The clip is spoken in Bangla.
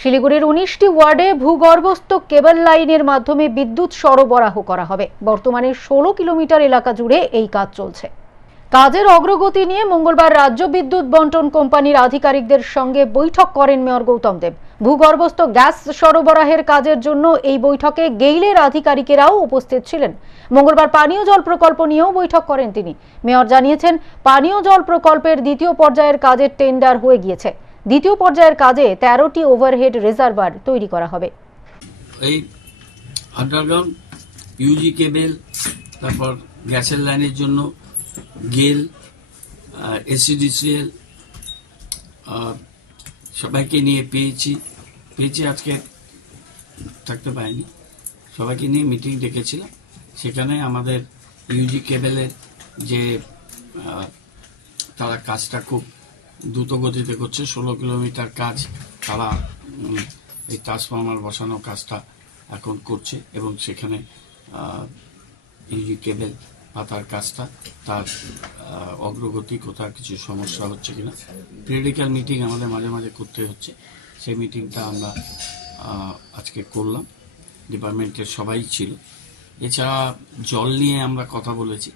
শিলিগুড়ির উনিশটি ওয়ার্ডে ভূগর্ভস্থ কেবল লাইনের মাধ্যমে বিদ্যুৎ সরবরাহ করা হবে। বর্তমানে ষোলো কিলোমিটার এলাকা জুড়ে এই কাজ চলছে। কাজের অগ্রগতি নিয়ে মঙ্গলবার রাজ্য বিদ্যুৎ বন্টন কোম্পানির আধিকারিকদের সঙ্গে বৈঠক করেন মেয়র গৌতম দেব। ভূগর্ভস্থ গ্যাস সরবরাহের কাজের জন্য এই বৈঠকে গেইলের আধিকারিকেরাও উপস্থিত ছিলেন। মঙ্গলবার পানীয় জল প্রকল্প নিয়েও বৈঠক করেন তিনি। মেয়র জানিয়েছেন, পানীয় জল প্রকল্পের দ্বিতীয় পর্যায়ের কাজের টেন্ডার হয়ে গিয়েছে। দ্বিতীয় পর্যায়ের কাজে তেরোটি ওভারহেড রিজার্ভার তৈরি করা হবে। এই আন্ডারগ্রাউন্ড ইউজি কেবেল তারপর গ্যাসের লাইনের জন্য গেল এসিডিসিএল সবাইকে নিয়ে পেয়েছি। পেয়েছি আজকে, থাকতে পারিনি। সবাইকে নিয়ে মিটিং ডেকেছিলাম। সেখানে আমাদের ইউজি কেবেলের যে তারা কাজটা খুব দ্রুত গতিতে করছে। ষোলো কিলোমিটার কাজ তারা এই ট্রান্সফর্মার বসানো কাজটা এখন করছে এবং সেখানে ইউজি কেবেল পাতার কাজটা তার অগ্রগতি কোথাও কিছু সমস্যা হচ্ছে কিনা। পিরিয়ডিক্যাল মিটিং আমাদের মাঝে মাঝে করতে হচ্ছে। সেই মিটিংটা আমরা আজকে করলাম। ডিপার্টমেন্টের সবাই ছিল। এছাড়া জল নিয়ে আমরা কথা বলেছি।